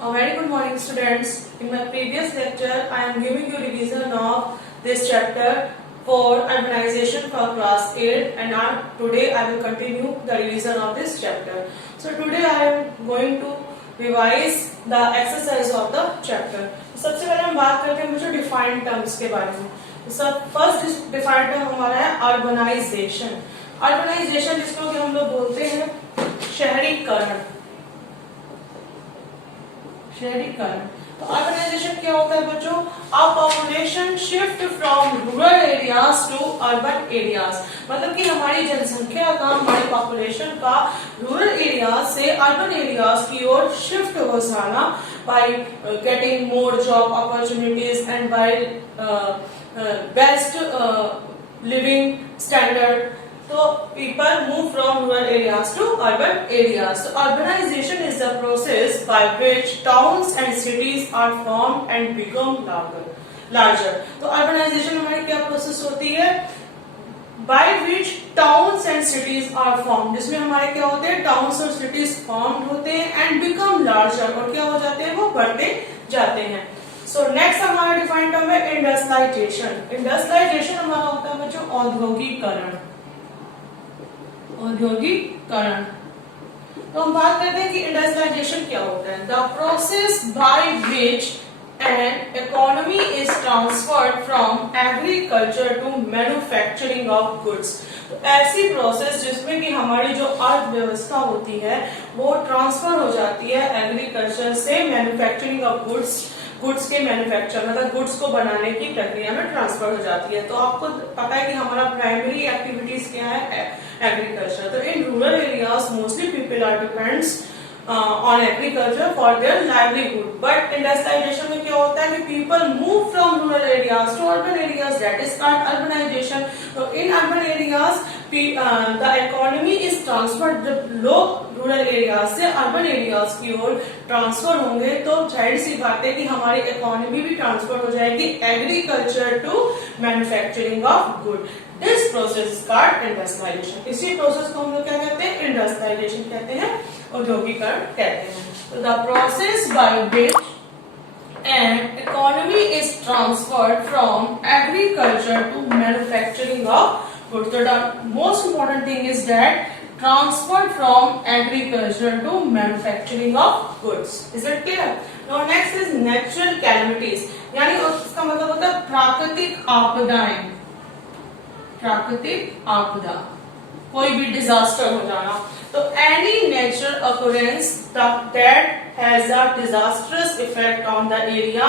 A very good morning, students. In my previous lecture, I am giving you revision of this chapter for urbanization for class 8, and today I will continue the revision of this chapter. So today I am going to revise the exercise of the chapter. सबसे पहले हम बात करते हैं मुझे defined terms के बारे में. फर्स्ट डिफाइंड टर्म हमारा है अर्बनाइजेशन. अर्बनाइजेशन जिसको कि हम लोग बोलते हैं शहरीकरण. शहरीकरण. तो अर्बनाइजेशन क्या होता है बच्चों? A population shift from rural areas to urban areas. मतलब कि हमारी जनसंख्या का, हमारी पॉपुलेशन का रूरल एरियाज से अर्बन एरियाज की ओर शिफ्ट हो जाना by getting more job opportunities and by best living standard. So people move from rural areas to urban areas. So urbanization is the process by which towns and cities are formed and become larger. तो urbanization हमारी क्या process होती है? By which towns and cities are formed. जिसमें हमारे क्या होते हैं? Towns और cities formed होते हैं and become larger. और क्या हो जाते हैं? वो बढ़ते जाते हैं. So next हमारा डिफाइंड टर्म है इंडस्ट्रियलाइजेशन. इंडस्ट्रियलाइजेशन हमारा होता है बच्चों औद्योगिकरण. औद्योगिकरण. तो हम बात करते हैं कि इंडस्ट्रियलाइजेशन क्या होता है. The process by which an economy is transferred from agriculture to manufacturing of goods. तो ऐसी प्रोसेस जिसमें कि हमारी जो अर्थव्यवस्था होती है वो ट्रांसफर हो जाती है एग्रीकल्चर से मैन्युफैक्चरिंग ऑफ गुड्स के मैन्युफैक्चर, मतलब गुड्स को बनाने की प्रक्रिया में ट्रांसफर हो जाती है. तो आपको पता है कि हमारा प्राइमरी एक्टिविटीज क्या है? एग्रीकल्चर. तो in rural areas mostly people are depends on agriculture for their livelihood. But industrialization में क्या होता है कि people move from rural areas to urban areas. That is called urbanization. So in urban areas, the economy is transferred. जब लोग rural areas से urban areas की ओर transfer होंगे तो जाहिर सी बात है कि हमारी इकोनॉमी भी ट्रांसफर हो जाएगी agriculture to manufacturing of good. This process is called industrialisation. इसी प्रोसेस को हम लोग क्या कहते हैं? इंडस्ट्रियलाइजेशन कहते हैं, औद्योगिकरण कहते हैं. तो the process by which an economy is transferred from agriculture to manufacturing of goods. तो the most important thing is that transferred from agriculture to manufacturing of goods. Is it clear? Now next is natural calamities. यानी उसका मतलब होता है प्राकृतिक आपदाएं. प्राकृतिक आपदा, कोई भी डिजास्टर हो जाना. तो any natural occurrence that has a disastrous effect on the area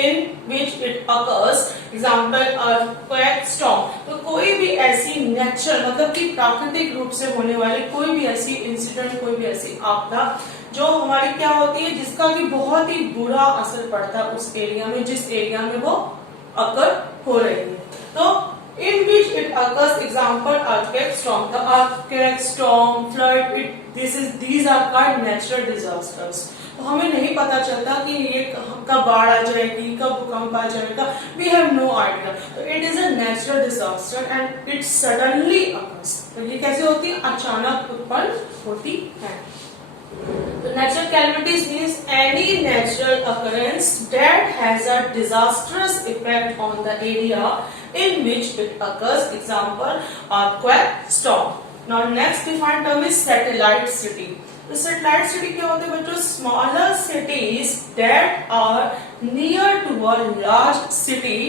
in which it occurs. Example, earthquake, storm. तो कोई भी ऐसी नेचुरल मतलब कि प्राकृतिक रूप से होने वाली कोई भी ऐसी इंसिडेंट, कोई भी ऐसी आपदा जो हमारी क्या होती है, जिसका कि बहुत ही बुरा असर पड़ता है उस एरिया में, जिस एरिया में वो अकर हो रही है. तो in which it occurs, example earthquake, storm. The earthquake, storm, flood, these are called natural disasters. तो हमें नहीं पता चलता कि ये कब बाढ़ आ जाएगी, कब भूकंप आ जाएगा. We have no idea. तो it is a natural disaster and it suddenly occurs. तो ये कैसे होती है? अचानक उत्पन्न होती है. So natural calamities means any natural occurrence that has a disastrous effect on the area in which it occurs. Example, earthquake, storm. Now next defined term is satellite city. The satellite city क्या होते हैं बच्चों? Smaller cities that are near to a large city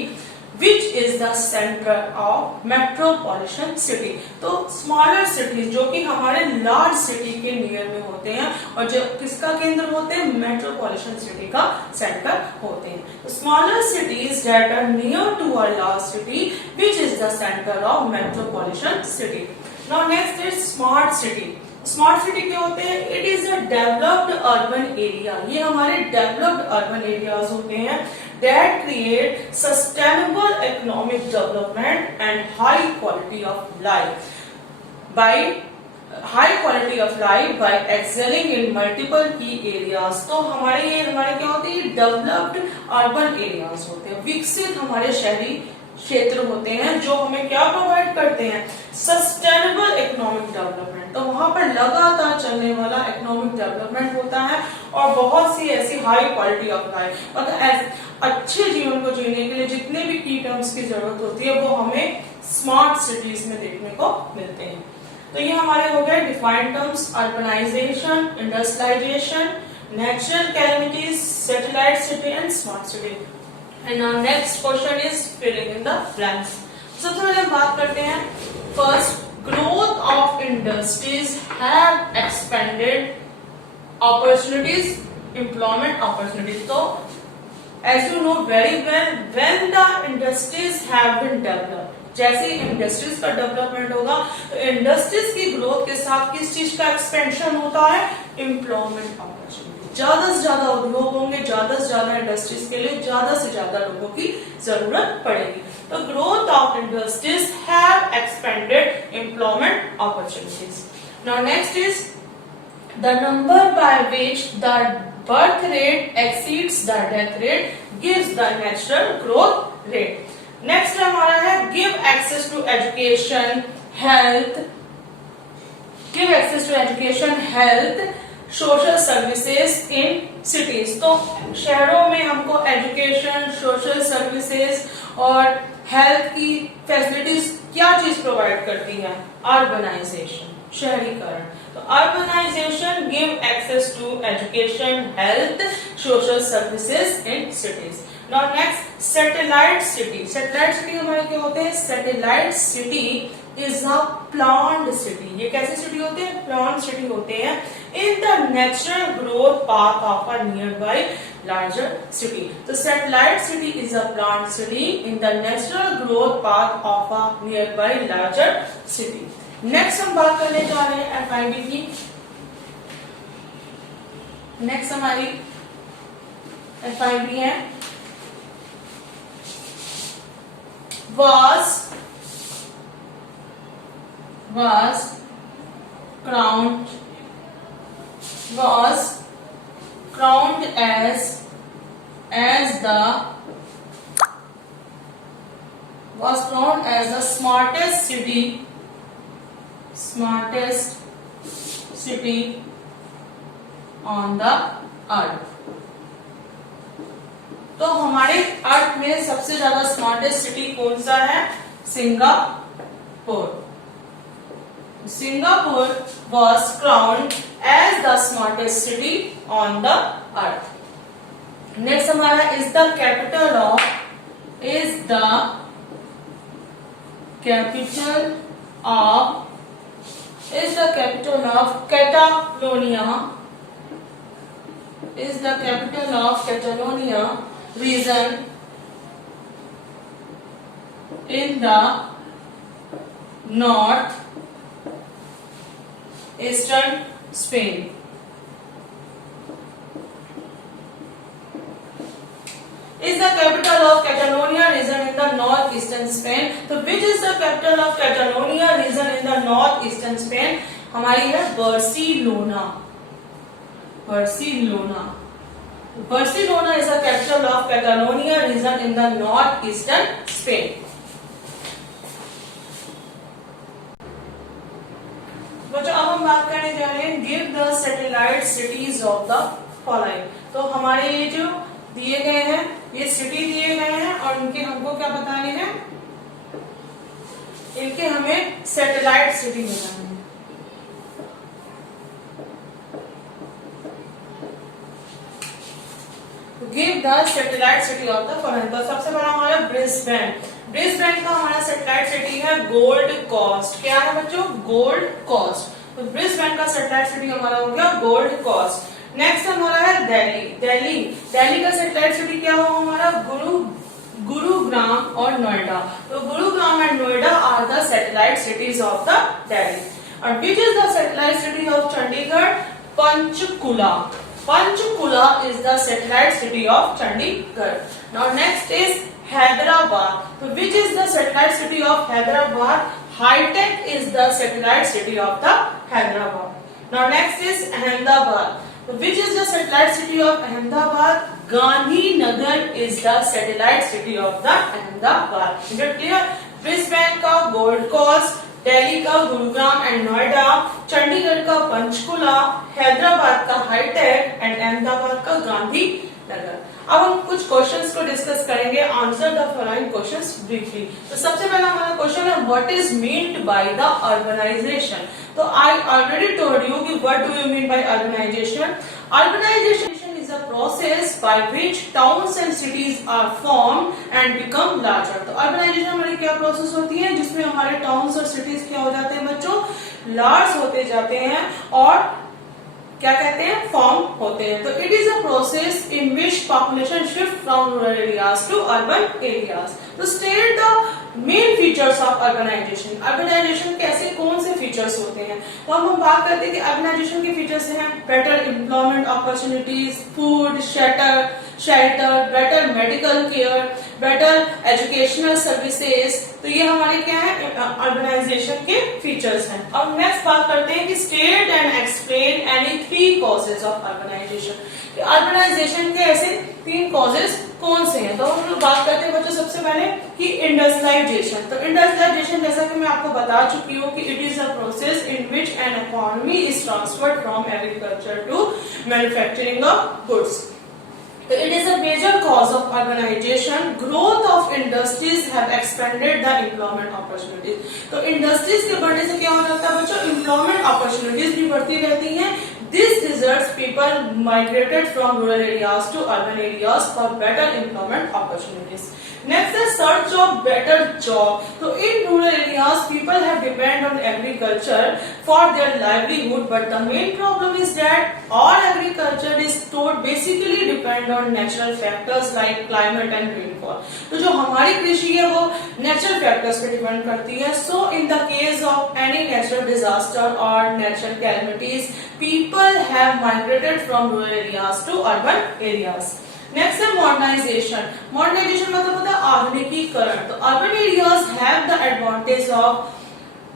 which is the center of metropolitan city. तो smaller cities जो कि हमारे large city के near में होते हैं और जो किसका केंद्र होते हैं? मेट्रोपॉलिटन सिटी का सेंटर होते हैं. तो smaller cities that are near to a large city which is the centre of metropolitan city. Now next is smart city. Smart city क्या होते हैं? It is a developed urban area. ये हमारे developed urban areas होते हैं that create sustainable economic development and high quality of life by excelling in multiple key areas. तो हमारे क्या होते हैं? डेवलप्ड अर्बन एरियाज होते हैं, विकसित हमारे शहरी क्षेत्र होते हैं जो हमें क्या प्रोवाइड करते हैं, सस्टेनेबल इकोनॉमिक डेवलपमेंट। तो वहां पर लगातार चलने वाला इकोनॉमिक डेवलपमेंट होता है और बहुत सी ऐसी हाई क्वालिटी ऑफ लाइफ, मतलब अच्छे जीवन को जीने के लिए जितने भी की टर्म्स की जरूरत होती है वो हमें स्मार्ट सिटीज में देखने को मिलते हैं। तो ये हमारे हो गए defined terms, urbanisation, industrialisation, natural calamities, satellite city and smart city. And our next question is filling in the blanks. सबसे पहले हम बात करते हैं first, growth of industries have expanded opportunities, employment opportunities. So, as you know very well, when the industries have been developed, जैसे industries का development होगा तो इंडस्ट्रीज की ग्रोथ के साथ किस चीज का एक्सपेंशन होता है, एम्प्लॉयमेंट अपॉर्चुनिटी। ज्यादा से ज्यादा उद्योग होंगे, ज्यादा से ज्यादा इंडस्ट्रीज के लिए ज्यादा से ज्यादा लोगों की जरूरत पड़ेगी। तो growth of industries have expanded employment opportunities. Now next is the number by which the birth rate exceeds the death rate gives the natural growth rate. Next हमारा है give access to education health, give access to education health social services in cities. तो शहरों में हमको education, social services और health की facilities क्या चीज प्रोवाइड करती है, अर्बनाइजेशन, शहरीकरण। तो urbanisation give access to education health social services in cities. Now next satellite city. Satellite city हमारे क्या होते हैं, satellite city is a planned city. ये कैसी सिटी होते हैं, प्लान्ड सिटी होते हैं in the natural growth path of a nearby larger city. तो satellite city is a planned city in the natural growth path of a nearby larger city. Next हम बात करने जा रहे हैं FIB की। नेक्स्ट हमारी FIB है was crowned as the smartest city on the earth। तो हमारे अर्थ में सबसे ज्यादा स्मार्टेस्ट सिटी कौन सा है, Singapore. Singapore was crowned as the smartest city on the earth. Next हमारा is the capital of Catalonia region in the north eastern Spain। Is the capital of Catalonia region in the northeastern Spain। तो which is the capital of Catalonia region in the northeastern Spain? हमारी है Barcelona. Barcelona is the capital of Catalonia region in the northeastern Spain। बच्चों अब हम बात करने जा रहे हैं give the satellite cities of the following. तो हमारे ये जो दिए गए हैं ये सिटी दिए गए हैं और इनके हमको क्या बताने हैं, इनके हमें सैटेलाइट सिटी बताने हैं। Give the satellite city of the following. तो सबसे बड़ा हमारा ब्रिस्बेन। ब्रिस्बेन का हमारा सैटेलाइट सिटी है गोल्ड कोस्ट। क्या है बच्चों, गोल्ड कोस्ट। तो ब्रिस्बेन का सैटेलाइट सिटी हमारा हो गया गोल्ड कोस्ट। नेक्स्ट हमारा है दिल्ली का सैटेलाइट सिटी क्या होगा हमारा, गुरुग्राम और नोएडा। तो Gurugram and Noida are the satellite cities of the Delhi. और which is the satellite city of Chandigarh, Panchkula. Panchkula is the satellite city of Chandigarh. Now next is Hyderabad. So which is the satellite city of Hyderabad? Hi-Tech is the satellite city of the Hyderabad. Now next is Ahmedabad. Which is the satellite city of Ahmedabad? Gandhinagar is the satellite city of the Ahmedabad. Is it clear? Brisbane का Gold Coast, Delhi का Gurugram and Noida, Chandigarh का पंचकुला, हैदराबाद का hi tech and Ahmedabad का गांधीनगर। अब हम कुछ questions को discuss करेंगे। Answer the following questions briefly. तो सबसे पहला हमारा क्वेश्चन है what is meant by the urbanisation. तो आई ऑलरेडी टोल्ड यू कि what do you mean by urbanisation. Urbanisation is a process by which towns and cities are formed and become larger। तो urbanisation हमारी क्या process होती है जिसमें हमारे towns और सिटीज क्या हो जाते हैं बच्चों, लार्ज होते जाते हैं और क्या कहते हैं, फॉर्म होते हैं। तो it is a process in which population shift from rural areas to urban areas. तो state the main features of urbanisation. Urbanisation के ऐसे कौन से फीचर्स होते हैं? तो हम बात करते हैं कि अर्बनाइजेशन के फीचर्स हैं better employment opportunities, food, shelter, better medical care, better educational services. तो ये हमारे क्या है, अर्बनाइजेशन के फीचर्स हैं। अब नेक्स्ट बात करते हैं कि state and explain any 3 causes of urbanisation. Urbanisation के ऐसे 3 कॉजेज कौन से हैं? तो हम लोग बात करते हैं बच्चों सबसे पहले कि इंडस्ट्रियलाइजेशन। तो इंडस्ट्रियलाइजेशन जैसा कि मैं आपको बता चुकी हूँ कि it is a process in which an economy is transferred from agriculture to manufacturing of goods. It is a major cause of urbanization. Growth of industries have expanded the employment opportunities. तो industries के बढ़ने से क्या हो जाता है बच्चों, employment opportunities भी बढ़ती रहती हैं। This results people migrated from rural areas to urban areas for better employment opportunities. Next is search of better job. So in rural areas, people have depend on agriculture for their livelihood, but the main problem is that all agriculture is basically depend on natural factors like climate and rainfall. तो जो हमारी कृषि है वो natural factors पे depend करती है. So in the case of any natural disaster or natural calamities, people have migrated from rural areas to urban areas. Next है मॉडर्नाइजेशन। मॉडर्नाइजेशन मतलब होता है आधुनिकीकरण। तो urban areas have the advantage of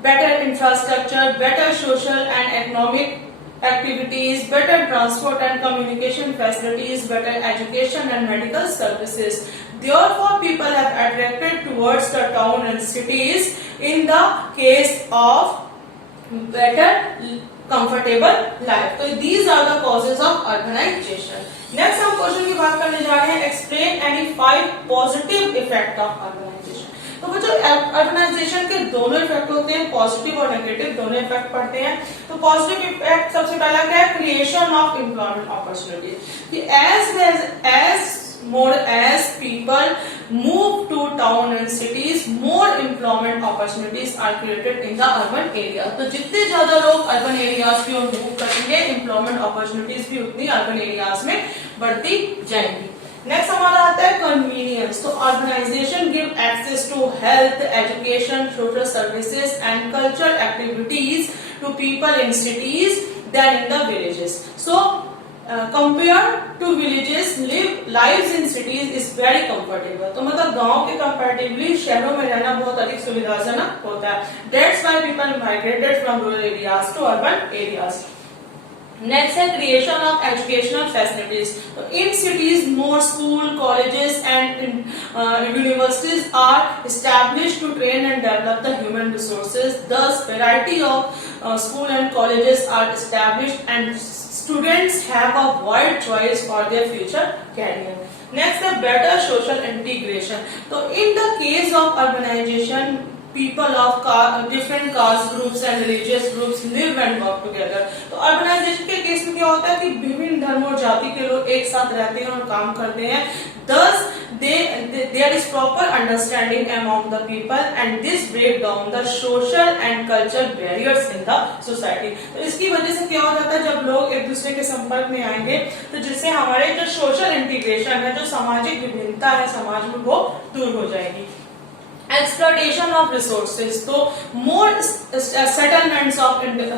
better infrastructure, better social and economic activities, better transport and communication facilities, better education and medical services. Therefore, people have attracted towards the town and cities in the case of better comfortable life. So these are the causes of urbanization. Next हम question की बात करने जा रहे हैं explain any 5 positive effect of urbanisation. तो बच्चों urbanisation के दोनों इफेक्ट होते हैं, पॉजिटिव और नेगेटिव दोनों इफेक्ट पड़ते हैं। तो पॉजिटिव इफेक्ट सबसे पहला क्या है, क्रिएशन ऑफ एम्प्लॉयमेंट अपॉर्चुनिटी। कि as more as people move to town and cities, more employment opportunities are created in the urban area. तो जितने ज्यादा लोग urban areas की ओर मूव करेंगे, employment opportunities भी उतनी urban areas में बढ़ती जाएंगी। नेक्स्ट हमारा आता है कन्वीनियंस। तो urbanisation give access to health, education, social services and cultural activities to people in cities than in the villages. So compared to villages, lives in cities is very comfortable। तो मतलब गांव के comparatively शहरों में रहना बहुत अधिक सुविधाजनक होता है। That's why people migrated from rural areas to urban areas। Next है creation of educational facilities। तो in cities more school, colleges and universities are established to train and develop the human resources. Thus variety of school and colleges are established and students have a wide choice for their future career. Next है better social integration। तो in the case of urbanization, people of different caste groups and religious groups live and work together। तो urbanisation के case में क्या होता है कि विभिन्न धर्म और जाति के लोग एक साथ रहते हैं और काम करते हैं। Thus there is proper understanding among the people and this break down the social and cultural barriers in the society। तो इसकी वजह से क्या हो जाता है, जब लोग एक दूसरे के संपर्क में आएंगे तो जिससे हमारे जो सोशल इंटीग्रेशन है, जो सामाजिक विभिन्नता है समाज में, वो दूर हो जाएगी। Exploitation of resources। तो more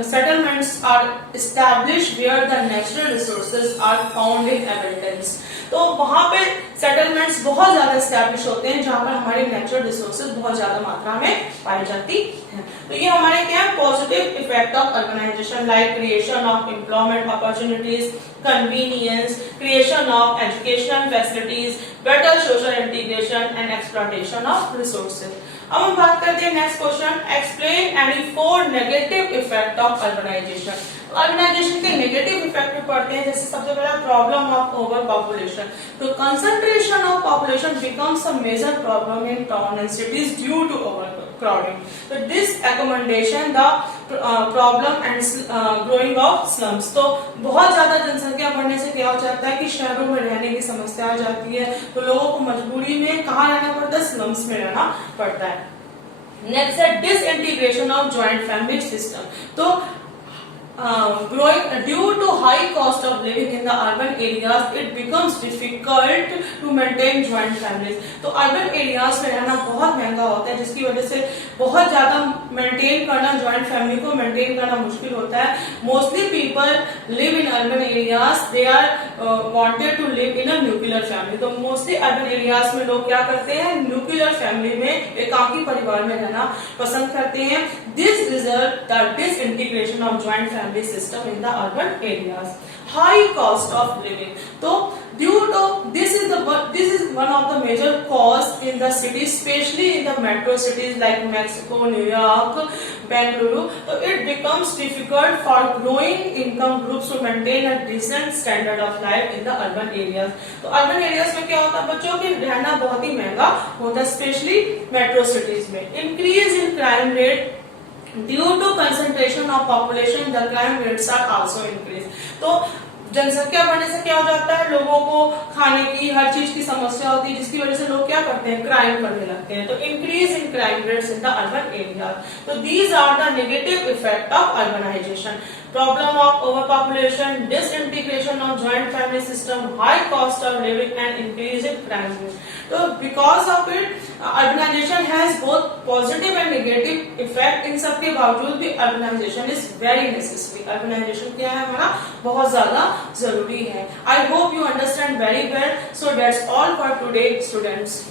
settlements are established where the natural resources are found in abundance। तो वहां पे सेटलमेंट्स बहुत ज्यादा एस्टैब्लिश होते हैं जहां पर हमारी नेचुरल रिसोर्सेज बहुत ज्यादा मात्रा में पाई जाती है। तो ये हमारे क्या है positive effect of urbanisation, like creation of employment opportunities, convenience, creation of education facilities, better social integration and exploitation of resources. अब हम बात करते हैं next question, explain any 4 negative effect of urbanisation. Urbanisation के नेगेटिव इफेक्ट भी पड़ते हैं, जैसे सबसे पहला प्रॉब्लम ऑफ ओवर पॉपुलेशन। तो concentration of population becomes a major problem in town and cities due to over crowding. So this accommodation the problem and growing of slums. तो बहुत ज्यादा जनसंख्या बढ़ने से क्या हो जाता है कि शहरों में रहने की समस्या आ जाती है, तो लोगों को मजबूरी में कहाँ रहना पड़ता है, स्लम्स में रहना पड़ता है। नेक्स्ट है disintegration of joint family system. तो growing due to high cost of living in the urban areas, it becomes difficult to maintain joint families. तो urban areas में रहना बहुत महंगा होता है, जिसकी वजह से बहुत ज्यादा मेंटेन करना, जॉइंट फैमिली को मेंटेन करना मुश्किल होता है। Mostly people live in urban areas, they are wanted to live in a nuclear family. तो मोस्टली अर्बन एरियाज में लोग क्या करते हैं, न्यूक्लियर फैमिली में, एकाकी परिवार में रहना पसंद करते हैं। This result the disintegration of joint family system in the urban areas. High cost of living. So due to this is one of the major cause in the cities, especially in the metro cities like Mexico, New York, Bengaluru. So it becomes difficult for growing income groups to maintain a decent standard of life in the urban areas. तो urban areas में क्या होता है, बच्चों की रहना बहुत ही महंगा होता है, especially metro cities में। Increase in crime rate due to concentration of population, the crime rates are also increased. तो जनसंख्या बढ़ने से क्या हो जाता है, लोगों को खाने की हर चीज की समस्या होती है, जिसकी वजह से लोग क्या करते हैं, क्राइम करने लगते हैं। तो increase in crime rates in the urban area. तो these are the negative effect of urbanisation. Problem of overpopulation, disintegration of joint family system, high cost of living and increase in crime rate. तो because of it urbanisation has both positive and negative effect. इन सब के बावजूद भी urbanisation is very necessary. Urbanisation क्या है, हमारा बहुत ज्यादा जरूरी है। I hope you understand very well. So that's all for today students.